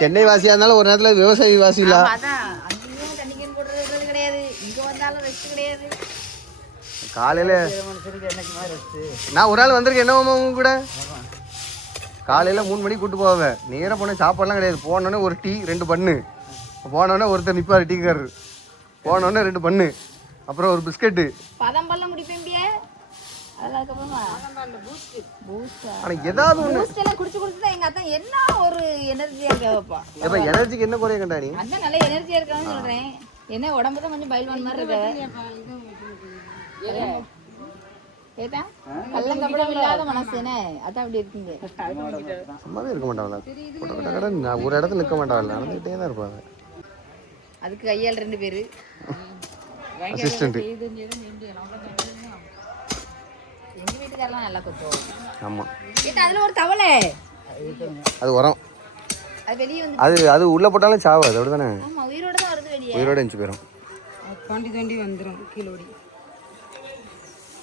சென்னை வாசியா இருந்தாலும் ஒரு நேரத்துல விவசாயி வாசி இல்ல. காலையில நான் ஒரு நாள் வந்திருக்கேன். என்ன உங்க கூட காலையில 3 மணிக்கு கூட்டு போவேன். நேராக போனேன். சாப்பாடுலாம் கிடையாது. போனோடனே ஒரு டீ 2 பண்ணு. போனோடனே ஒருத்தர் நிற்பார் டீக்காரர். போனோடனே 2 பண்ணு, அப்புறம் ஒரு பிஸ்கெட்டு. ஏதாவது ஒண்ணு எனர்ஜிக்கு என்ன குறைய கண்டா நீ? நல்ல எனர்ஜியா இருக்கான்னு சொல்றேன். என்ன உடம்பு தான் கொஞ்சம் பைல்வான் மாதிரி இருக்கு. சும்மாவே இருக்க மாட்டாங்களா? ஒரு இடத்துல நிற்க மாட்டாங்கல்ல, நடந்துகிட்டே தான் இருப்பாங்க. அதுக்கு கையால் 2 பேரு அசிஸ்டன்ட். எங்க வீட்டுக்காரெல்லாம் நல்லா கொத்துவோம். ஆமா, அதுல ஒரு தவளை, அது உரம். அது வெளியே வந்து அது உள்ள போட்டாலும் சாவாது. அப்படிதானே? ஆமா, உயிரோட தான் வருது வெளியே. உயிரோட எஞ்சி போயிடும். தோண்டி வந்துடும் கீழோடி.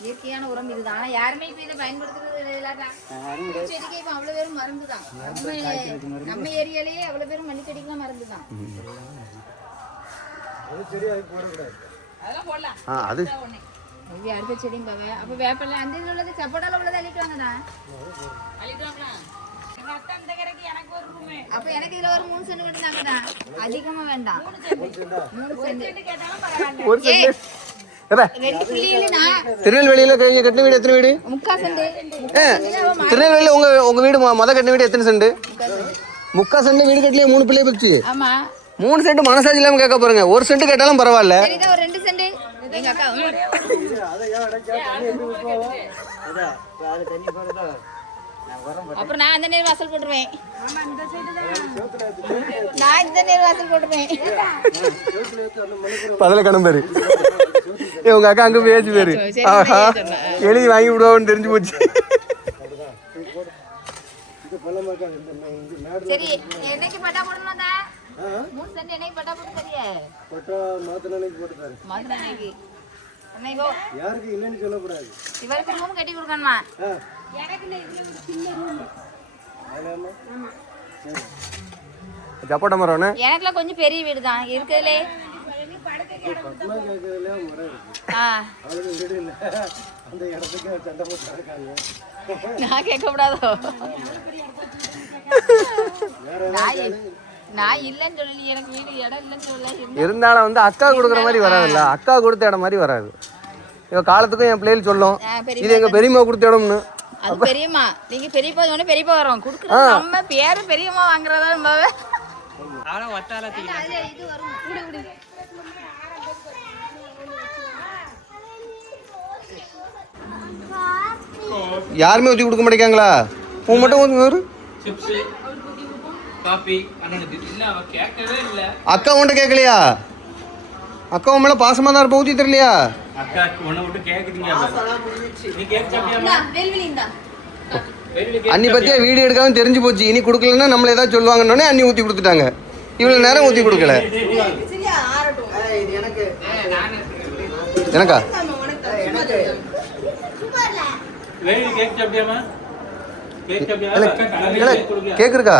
இயற்கையான உரம் இதுதான். ஆனா யாருமே இப்ப இதை பயன்படுத்துறது இல்லாதான். செடிக்கு இப்ப அவ்வளவு பேரும் மருந்து தான். நம்ம ஏரியாலேயே அவ்வளவு பேரும் மல்லி செடிக்கெல்லாம் மருந்து தான். அது அடுத்த செடியும் பாவ. அப்ப வேப்பல அந்த இதுல உள்ளது சப்போட்டால உள்ளது அள்ளிட்டுவாங்கடா. அப்ப எனக்கு இதுல ஒரு 3 சென்ட் விட்டுனாங்கடா. அதிகமா வேண்டாம். 3 சென்ட் கேட்டாலும் பரவாயில்லை. திருநெல்வேலியில கட்டின வீடு எத்தனை வீடு? 3/4 சென்ட். திருநெல்வேலியில உங்க வீடு முத கட்டின வீடு எத்தனை சென்ட்? 3/4 சென்ட் வீடு கட்டலையே 3 பிள்ளை பச்சு. ஆமா, 3 சென்ட் மனசாட்சி இல்லாம கேட்க போறீங்க. 1 சென்ட் கேட்டாலும் பரவாயில்ல. ஒரு 2 சென்ட் எங்க அக்கா. அப்புறம் நான் அந்த நேரம் வாசல் போட்டுருவேன். நான் இந்த நேரம் வாசல் போட்டுருவேன். பதில கடம்பேரு உங்க அக்கா அங்க பேச்சு பேரு எழுதி வாங்கி விடுவோம்னு தெரிஞ்சு போச்சு. சரி, என்னைக்கு பட்டா போடணும்? 3 சென்ட் என்னைக்கு பட்டா போட்டு சரியா? பட்டா மாத்தனைக்கு போட்டுறாரு. மாத்தனைக்கு என்னைக்கோ யாருக்கு இல்லன்னு சொல்ல கூடாது. இவருக்கு ரூம் கட்டி கொடுக்கணுமா? எனக்கு இல்ல, இதுல ஒரு சின்ன ரூம். ஆமா. ஜப்போட்ட மரம்னே. எனக்குல கொஞ்சம் பெரிய வீடு தான் இருக்குதுலே. பத்மா கேக்குறதுல முறை இருக்கு. அவளுக்கு வீடு இல்ல. அந்த இடத்துக்கு சண்டை போட்டு இருக்காங்க. நான் கேட்க கூடாதோ? நான் இல்லன்னு சொல்லி எனக்கு வீடு இடம் இல்லன்னு சொல்லல. இருந்தாலும் வந்து அக்கா கொடுக்குற மாதிரி வராதுல்ல. அக்கா கொடுத்த இடம் மாதிரி வராது. இவ காலத்துக்கும் என் பிள்ளைகள் சொல்லும், இது எங்க பெரியம்மா கொடுத்த இடம்னு. அது பெரியம்மா, நீங்க பெரியப்பா சொன்னா பெரியப்பா வரோம் குடுக்குறது. நம்ம பேரு பெரியம்மா வாங்குறதா நம்மவே. ஆனா வட்டால இது வரும். குடு குடு. யாருமே ஊத்தி கொடுக்க மாட்டேங்காங்களா? உன் மட்டும் ஊத்தி வரு. சிப்ஸ் காபி அண்ணனுக்கு இல்ல, அவ கேட்கவே இல்ல. அக்கா உன்கிட்ட கேட்கலையா? அக்கா உன் மேல பாசமா தான் இருப்ப, ஊத்தி தரலையா? அக்கா உன்னை விட்டு கேக்குறீங்க. நீ கேட்கறியா? அன்னி பத்தியா வீடியோ எடுக்காம தெரிஞ்சு போச்சு. இனி கொடுக்கலன்னா நம்மள ஏதாவது சொல்லுவாங்கன்னே அன்னி ஊத்தி கொடுத்துட்டாங்க. இவ்வளவு நேரம் ஊத்தி கொடுக்கல. எனக்கா கேக் இருக்கா?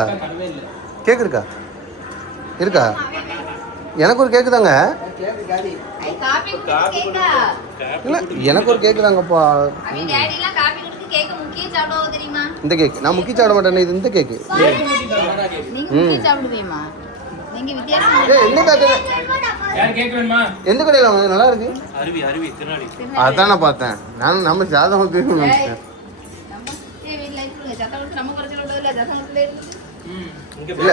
கேக் இருக்கா? இருக்கா? எனக்கு ஒரு கேக்கு தாங்க. இல்ல எனக்கு ஒரு கேக்கு தாங்கப்பா. இந்த கேக் நான் முக்கிய சாப்பிட மாட்டேன். இது இந்த கேக்கு. எந்த கடையில வாங்க? நல்லா இருக்கு. அதான் நான் பார்த்தேன். நான் நம்ம ஜாதகம் நினைச்சேன். இல்ல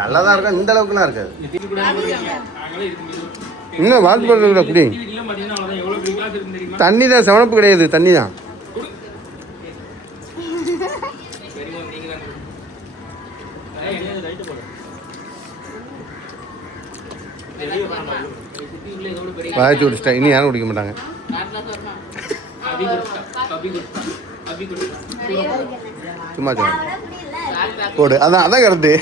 நல்லாதான் இருக்கும். இந்த அளவுக்குலாம் இருக்காது. இன்னும் வாட்ச் பண்ணுறது அப்படி தண்ணி தான். செவனப்பு கிடையாது, தண்ணி தான். வாய்ச்சி குடிச்சிட்டேன். இனி யாரும் குடிக்க மாட்டாங்க. சும்மா போடு. அதான் அதான் கருத்து.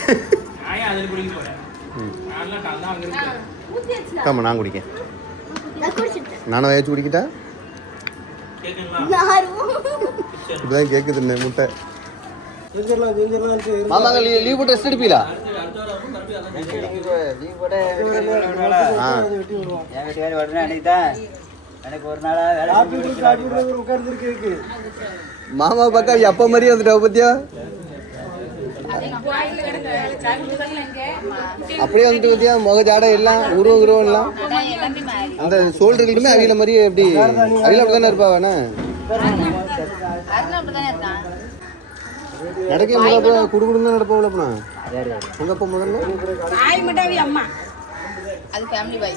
ஆமாம் நான் குடிக்கேன். நானும் வச்சு குடிக்கிட்டா? இப்படிதான் கேட்குது முட்டை. செஞ்சிடலாம் மாமாங்க லீவ் போட்டு ரெஸ்ட் எடுப்பீங்களா? வெட்டி விடுவோம். உட்கார்ந்துருக்கு மாமா பக்கா எப்ப மாதிரியே வந்துட்டா பத்தியா? அப்படியே வந்துட்டு பத்தியா? முக ஜாடை எல்லாம் உருவம் எல்லாம் அந்த சோல்டர்களுமே அவியில மாதிரியே எப்படி அவியில அப்படிதானே இருப்பா வேணா நடக்க முதல்ல குடுகுடுன்னு தான் நடப்போம் அப்பனா உங்க அப்பா முதல்ல அம்மா அது ஃபேமிலி பாய்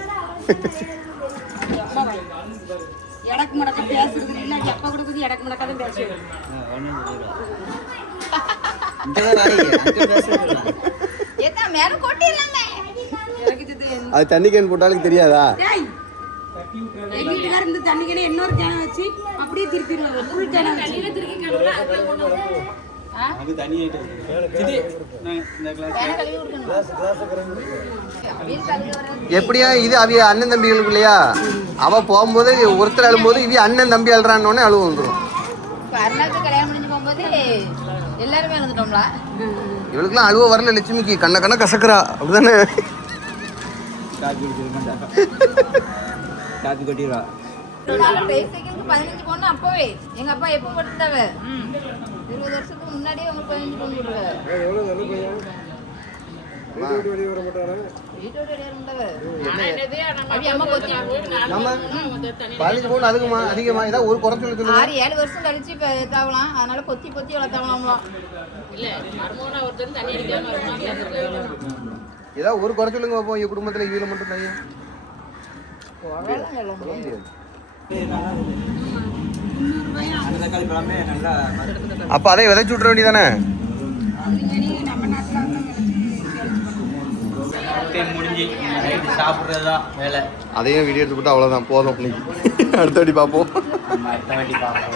எடக்கு மடக்க பேசுறது இல்ல எப்ப கொடுக்குது எடக்கு மடக்க தான் பேசுறது ஏதா மேல கொட்டிரலாமே அது தண்ணி கேன் போட்டாலும் தெரியாதா? எங்க வீட்டுக்காரர் இந்த தண்ணி கேன் இன்னொரு கேன் வச்சு அப்படியே திருப்பிடுவாங்க ஃபுல் கேன் தண்ணில திருப்பி கேன்ல அதுல கொண்டு வந்து அது தண்ணி ஐட்ட இது இந்த கிளாஸ் கழுவி கொடுக்கணும் எப்படியா இது அவிய அண்ணன் தம்பிகளுக்கு இல்லையா? அவ போகும்போது ஒருத்தர் அழும்போது இவ அண்ணன் தம்பி அழுறான்னு அழுவு வந்துடும். அருணாக்கு கல்யாணம் முடிஞ்சு போகும்போது எல்லாருமே வந்துட்டோம்ல. இவளுக்குலாம் அழுவ வரல. லட்சுமிக்கு கண்ண கசக்குறா அப்படிதானே? காப்பி கொட்டிடுவா. 15 பொண்ணு அப்பவே எங்க அப்பா எப்போ படுத்தாவ 20 வருஷத்துக்கு முன்னாடியே அவங்க 15 பொண்ணு விடுவாங்க. எவ்வளவு நல்ல பையன். வீட்டு வெளியே வர மாட்டாரா? வீட்டோட வெளியே வந்தவ அப்படி அம்மா கொத்தி நம்ம 15 பொண்ணு அதுக்குமா அதிகமா ஏதாவது ஒரு குறை சொல்லி சொல்லுங்க. 6-7 வருஷம் கழிச்சு தாவலாம். அதனால பொத்தி வளர்த்தாவலாம்லாம். இல்ல மர்மோனா ஒருத்தர் தண்ணி அடிக்காம ஏதாவது ஒரு குறை சொல்லுங்க பாப்போம். என் குடும்பத்துல இவள மட்டும் தனியா அப்ப அதை விதைச்சு விட்டுற வேண்டியதானே? முடிஞ்சு சாப்பிட்றதுதான் வேலை. அதையும் வீடியோ எடுத்து போட்டு அவ்வளோதான் போதும். அடுத்த வாட்டி பார்ப்போம். அடுத்த வாட்டி பார்ப்போம்.